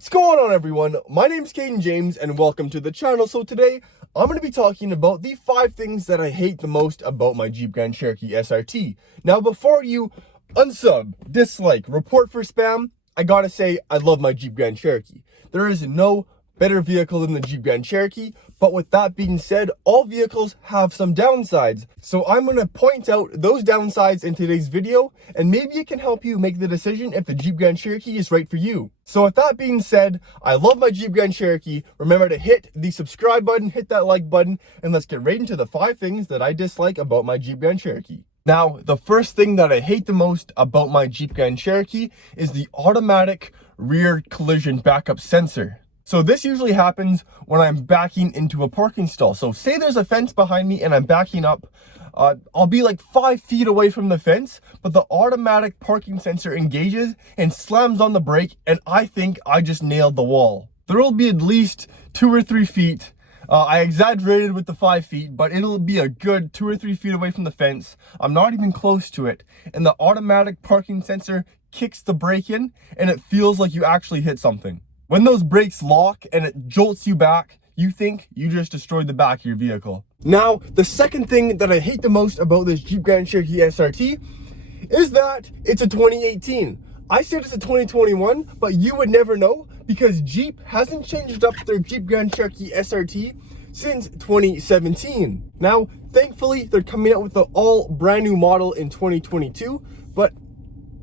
What's going on, everyone? My name's Caden James and welcome to the channel. So today I'm going to be talking about the 5 things that I hate the most about my Jeep Grand Cherokee SRT. Now before you unsub, dislike, report for spam, I gotta say I love my Jeep Grand Cherokee. There is no better vehicle than the Jeep Grand Cherokee, but with that being said, all vehicles have some downsides. So I'm going to point out those downsides in today's video, and maybe it can help you make the decision if the Jeep Grand Cherokee is right for you. So with that being said, I love my Jeep Grand Cherokee. Remember to hit the subscribe button, hit that like button, and let's get right into the 5 things that I dislike about my Jeep Grand Cherokee. Now, the first thing that I hate the most about my Jeep Grand Cherokee is the automatic rear collision backup sensor. So this usually happens when I'm backing into a parking stall. So say there's a fence behind me and I'm backing up. I'll be like 5 feet away from the fence, but the automatic parking sensor engages and slams on the brake, and I think I just nailed the wall. There will be at least 2 or 3 feet. I exaggerated with the 5 feet, but it'll be a good 2 or 3 feet away from the fence. I'm not even close to it. And the automatic parking sensor kicks the brake in, and it feels like you actually hit something. When those brakes lock and it jolts you back, you think you just destroyed the back of your vehicle. Now, the second thing that I hate the most about this Jeep Grand Cherokee SRT is that it's a 2018. I said it's a 2021, but you would never know because Jeep hasn't changed up their Jeep Grand Cherokee SRT since 2017. Now, thankfully, they're coming out with the all brand new model in 2022, but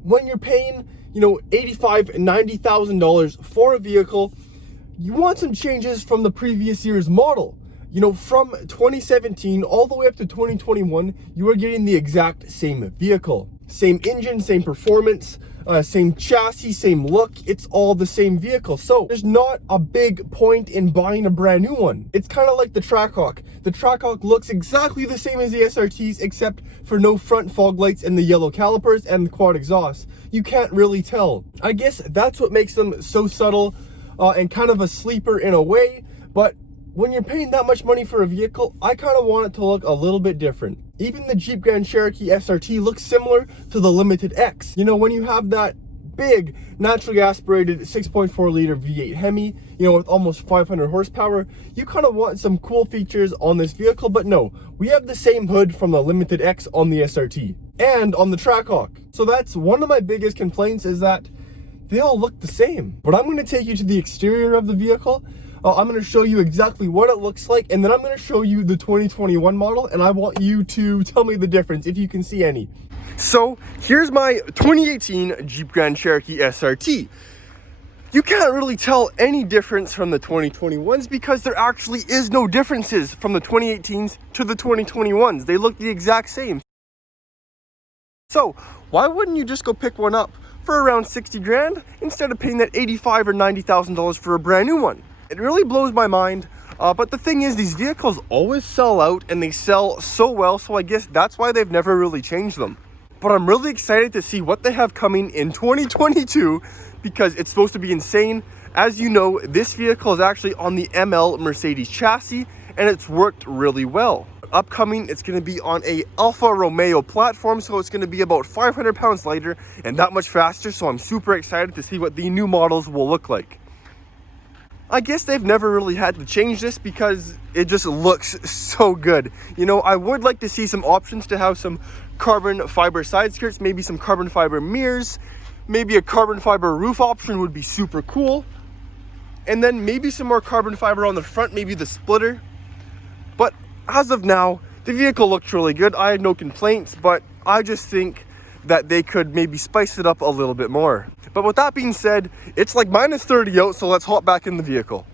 when you're paying $85,000 and $90,000 for a vehicle, you want some changes from the previous year's model. From 2017 all the way up to 2021, you are getting the exact same vehicle. Same engine, same performance, same chassis, same look. It's all the same vehicle. So there's not a big point in buying a brand new one. It's kind of like the Trackhawk. The Trackhawk looks exactly the same as the SRTs, except for no front fog lights and the yellow calipers and the quad exhaust. You can't really tell. I guess that's what makes them so subtle and kind of a sleeper in a way. But when you're paying that much money for a vehicle, I kind of want it to look a little bit different. Even the Jeep Grand Cherokee SRT looks similar to the Limited X. When you have that big naturally aspirated 6.4 liter V8 Hemi, with almost 500 horsepower, you kind of want some cool features on this vehicle, but no, we have the same hood from the Limited X on the SRT and on the Trackhawk. So that's one of my biggest complaints, is that they all look the same. But I'm going to take you to the exterior of the vehicle. I'm going to show you exactly what it looks like, and then I'm going to show you the 2021 model, and I want you to tell me the difference if you can see any. So here's my 2018 Jeep Grand Cherokee SRT. You can't really tell any difference from the 2021s because there actually is no differences from the 2018s to the 2021s. They look the exact same. So why wouldn't you just go pick one up for around 60 grand instead of paying that $85,000 or $90,000 for a brand new one? It really blows my mind, but the thing is, these vehicles always sell out and they sell so well, so I guess that's why they've never really changed them. But I'm really excited to see what they have coming in 2022 because it's supposed to be insane. As you know, this vehicle is actually on the ML Mercedes chassis and it's worked really well. Upcoming, it's going to be on a Alfa Romeo platform, so it's going to be about 500 pounds lighter and that much faster, so I'm super excited to see what the new models will look like. I guess they've never really had to change this because it just looks so good. I would like to see some options to have some carbon fiber side skirts, maybe some carbon fiber mirrors, maybe a carbon fiber roof option would be super cool. And then maybe some more carbon fiber on the front, maybe the splitter. But as of now, the vehicle looks really good. I had no complaints, but I just think that they could maybe spice it up a little bit more. But with that being said, it's like minus 30 out, so let's hop back in the vehicle.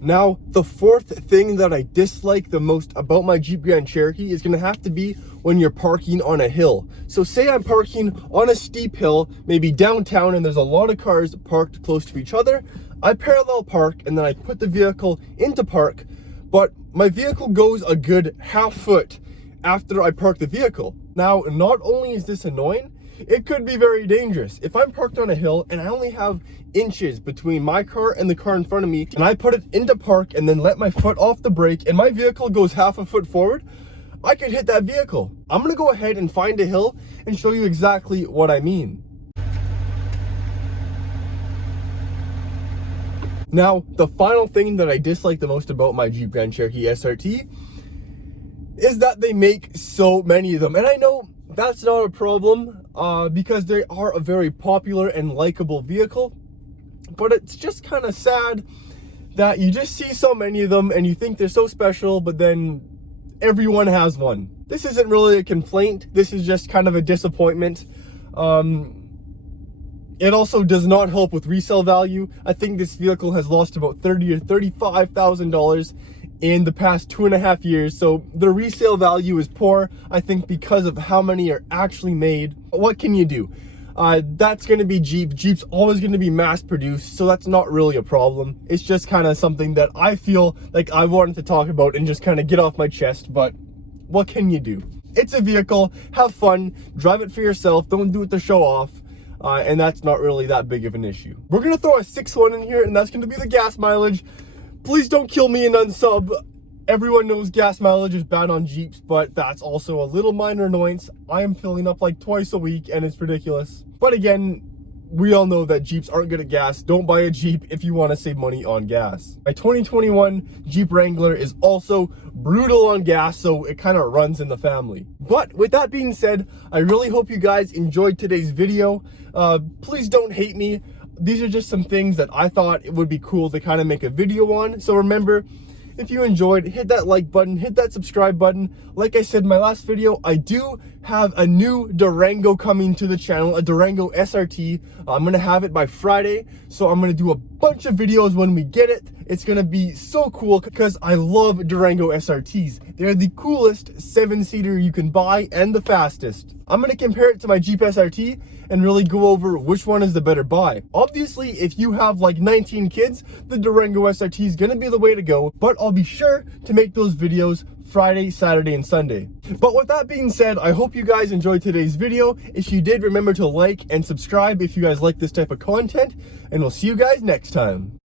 Now, the fourth thing that I dislike the most about my Jeep Grand Cherokee is going to have to be when you're parking on a hill. So say I'm parking on a steep hill, maybe downtown, and there's a lot of cars parked close to each other. I parallel park and then I put the vehicle into park, but my vehicle goes a good half foot after I park the vehicle. Now, not only is this annoying, it could be very dangerous. If I'm parked on a hill and I only have inches between my car and the car in front of me, and I put it into park and then let my foot off the brake and my vehicle goes half a foot forward, I could hit that vehicle. I'm gonna go ahead and find a hill and show you exactly what I mean. Now, the final thing that I dislike the most about my Jeep Grand Cherokee SRT is that they make so many of them. And I know that's not a problem because they are a very popular and likable vehicle, but it's just kind of sad that you just see so many of them and you think they're so special, but then everyone has one. This isn't really a complaint. This is just kind of a disappointment. It also does not help with resale value. I think this vehicle has lost about $30,000 or $35,000 in the past 2.5 years. So the resale value is poor, I think, because of how many are actually made. What can you do? That's going to be Jeep. Jeep's always going to be mass produced, so that's not really a problem. It's just kind of something that I feel like I wanted to talk about and just kind of get off my chest, but what can you do? It's a vehicle, have fun, drive it for yourself, don't do it to show off. And that's not really that big of an issue. We're gonna throw a 6-1 in here, and that's gonna be the gas mileage. Please don't kill me and unsub. Everyone knows gas mileage is bad on Jeeps, but that's also a little minor annoyance. I am filling up like twice a week, and it's ridiculous. But again, we all know that Jeeps aren't good at gas. Don't buy a Jeep if you want to save money on gas. My 2021 Jeep Wrangler is also brutal on gas, so it kind of runs in the family. But with that being said, I really hope you guys enjoyed today's video. Please don't hate me. These are just some things that I thought it would be cool to kind of make a video on. So remember, if you enjoyed, hit that like button, hit that subscribe button. Like I said in my last video, I do have a new Durango coming to the channel, a Durango SRT. I'm gonna have it by Friday, so I'm gonna do a bunch of videos when we get it. It's gonna be so cool because I love Durango SRTs. They're the coolest 7-seater you can buy and the fastest. I'm gonna compare it to my Jeep SRT and really go over which one is the better buy. Obviously, if you have like 19 kids, the Durango SRT is gonna be the way to go, but I'll be sure to make those videos Friday, Saturday, and Sunday. But with that being said, I hope you guys enjoyed today's video. If you did, remember to like and subscribe if you guys like this type of content, and we'll see you guys next time.